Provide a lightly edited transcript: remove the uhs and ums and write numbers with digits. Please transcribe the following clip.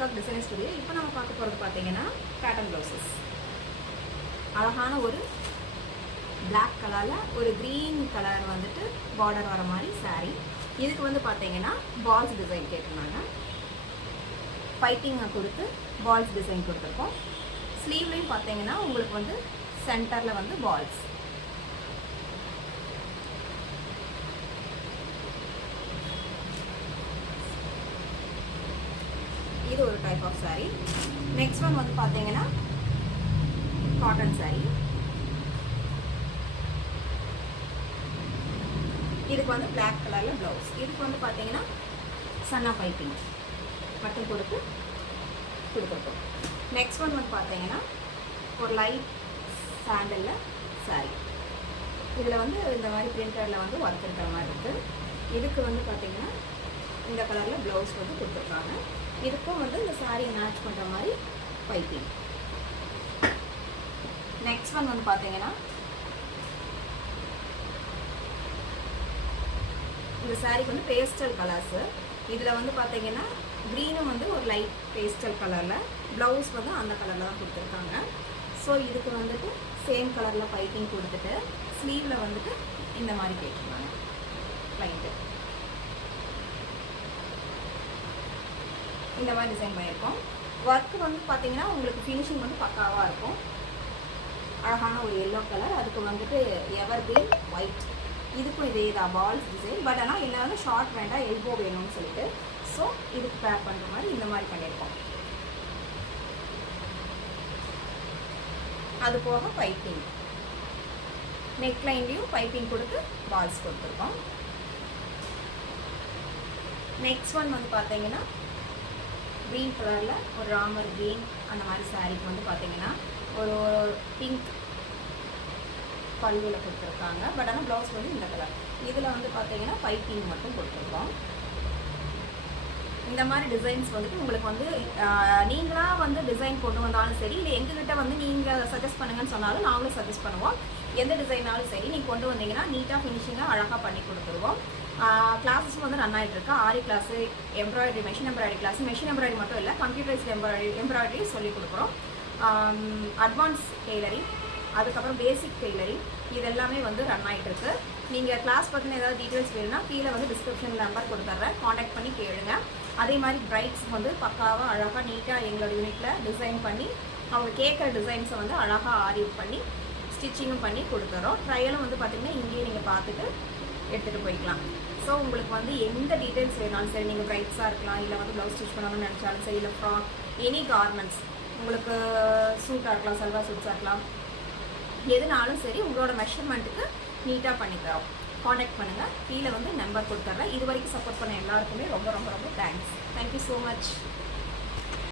Peacock design studio. இப்போ நம்ம பார்க்க போகிறது பார்த்தீங்கன்னா பேட்டர்ன் ப்ளவுசஸ். அழகான ஒரு பிளாக் கலரில் ஒரு க்ரீன் கலர் வந்துட்டு பார்டர் வர மாதிரி சாரீ. இதுக்கு வந்து பார்த்தீங்கன்னா பால்ஸ் டிசைன் கேட்டிருந்தாங்க. பைப்பிங்கை கொடுத்து பால்ஸ் டிசைன் கொடுத்துருக்கோம். ஸ்லீவ்லையும் பார்த்தீங்கன்னா உங்களுக்கு வந்து சென்டரில் வந்து பால்ஸ். இது ஒரு type of sari. Next one வந்து பார்த்தீங்கன்னா காட்டன் சாரீ. இதுக்கு வந்து பிளாக் கலரில் ப்ளவுஸ். இதுக்கு வந்து பார்த்தீங்கன்னா சன்னா பைப்பிங் மட்டும் கொடுத்துருக்கோம். நெக்ஸ்ட் ஒன் வந்து பார்த்தீங்கன்னா ஒரு லைட் சாண்டலில் சாரீ. இதில் வந்து இந்த மாதிரி பிரிண்டரில் வந்து ஒர்க் இருக்கிற மாதிரி இருக்குது. இதுக்கு வந்து பார்த்தீங்கன்னா இந்த கலரில் ப்ளவுஸ் வந்து கொடுத்துருக்காங்க. இதுக்கும் வந்து இந்த சாரீ மேட்ச் பண்ணுற மாதிரி பைப்பிங். நெக்ஸ்ட் ஒன் வந்து பார்த்தீங்கன்னா இந்த சாரீக்கு வந்து பேஸ்டல் கலர்ஸு. இதில் வந்து பார்த்தீங்கன்னா க்ரீனும் வந்து ஒரு லைட் பேஸ்டல் கலரில், ப்ளவுஸ் வந்து அந்த கலரில் தான் கொடுத்துருக்காங்க. ஸோ இதுக்கு வந்துட்டு சேம் கலரில் பைப்பிங் கொடுத்துட்டு ஸ்லீவில் வந்துட்டு இந்த மாதிரி கேட்டிருக்காங்க லைட்டு. இந்த மாதிரி டிசைன் பண்ணியிருக்கோம். ஒர்க்கு வந்து பார்த்தீங்கன்னா உங்களுக்கு ஃபினிஷிங் வந்து பக்காவாக இருக்கும். அழகான ஒரு எல்லோ கலர், அதுக்கு வந்துட்டு எவர் கிரீன் ஒயிட். இதுக்கும் இதே தான் பால்ஸ் டிசைன். பட் ஆனால் இதில் வந்து ஷார்ட் வேண்டாம், எல்போ வேணும்னு சொல்லிட்டு ஸோ இதுக்கு பேக் பண்ணுற மாதிரி இந்த மாதிரி பண்ணியிருக்கோம். அது போக பைப்பிங், நெக் லைன்லேயும் பைப்பிங் கொடுத்து பால்ஸ் கொடுத்துருக்கோம். நெக்ஸ்ட் ஒன் வந்து பார்த்தீங்கன்னா க்ரீன் கலரில் ஒரு ராமர் க்ரீன் அந்த மாதிரி சாரீக்கு வந்து பார்த்தீங்கன்னா ஒரு பிங்க் பல்லுவில் கொடுத்துருக்காங்க. பட் ஆனால் ப்ளவுஸ் வந்து இந்த கலர். இதில் வந்து பார்த்தீங்கன்னா பைப்பிங் மட்டும் கொடுத்துருக்கோம். இந்த மாதிரி டிசைன்ஸ் வந்துட்டு உங்களுக்கு வந்து நீங்களாக வந்து டிசைன் கொண்டு வந்தாலும் சரி, இல்லை எங்ககிட்ட வந்து நீங்கள் சஜஸ்ட் பண்ணுங்கன்னு சொன்னாலும் நாங்களும் சஜஸ்ட் பண்ணுவோம். எந்த டிசைனாலும் சரி நீங்கள் கொண்டு வந்தீங்கன்னா நீட்டாக ஃபினிஷிங்காக அழகாக பண்ணி கொடுத்துருவோம். கிளாஸஸும் வந்து ரன் ஆகிட்டுருக்கு. Aari class, embroidery, machine embroidery class. Machine embroidery மட்டும் இல்லை, கம்ப்யூட்டரைஸ்ட் எம்ப்ராய்டரி சொல்லிக் கொடுக்குறோம். அட்வான்ஸ் டெய்லரிங், அதுக்கப்புறம் பேசிக் டெய்லரிங், இது எல்லாமே வந்து ரன் ஆகிட்டுருக்கு. நீங்கள் கிளாஸ் பற்றின ஏதாவது டீட்டெயில்ஸ் வேணும்னா கீழே வந்து டிஸ்கிரிப்ஷன் நம்பர் கொடுத்துட்றேன், காண்டாக்ட் பண்ணி கேளுங்க. அதே மாதிரி பிரைட்ஸ் வந்து பக்காவாக அழகாக நீட்டாக எங்களோட யூனிட்டில் டிசைன் பண்ணி அவங்க கேட்குற டிசைன்ஸை வந்து அழகாக ஆரி பண்ணி ஸ்டிச்சிங்கும் பண்ணி கொடுத்துறோம். ட்ரையலும் வந்து பார்த்திங்கன்னா இங்கேயே நீங்கள் பார்த்துட்டு எடுத்துகிட்டு போய்க்கலாம். ஸோ உங்களுக்கு வந்து எந்த டீட்டெயில்ஸ் வேணாலும் சரி, நீங்கள் பிரைட்ஸாக இருக்கலாம், இல்லை வந்து ப்ளவுஸ் ஸ்டிச் பண்ணணும்னு நினச்சாலும் சரி, இல்லை ஃப்ராக், எனி கார்மெண்ட்ஸ், உங்களுக்கு சூட்டாக இருக்கலாம், சல்வார் சூட்ஸாக இருக்கலாம், எதுனாலும் சரி உங்களோட மெஷர்மெண்ட்டுக்கு நீட்டாக பண்ணித்தரோம். காண்டாக்ட் பண்ணுங்கள். கீழே வந்து நம்பர் கொடுத்துட்றேன். இது வரைக்கும் சப்போர்ட் பண்ண எல்லாருக்குமே ரொம்ப ரொம்ப ரொம்ப தேங்க்ஸ். Thank you so much.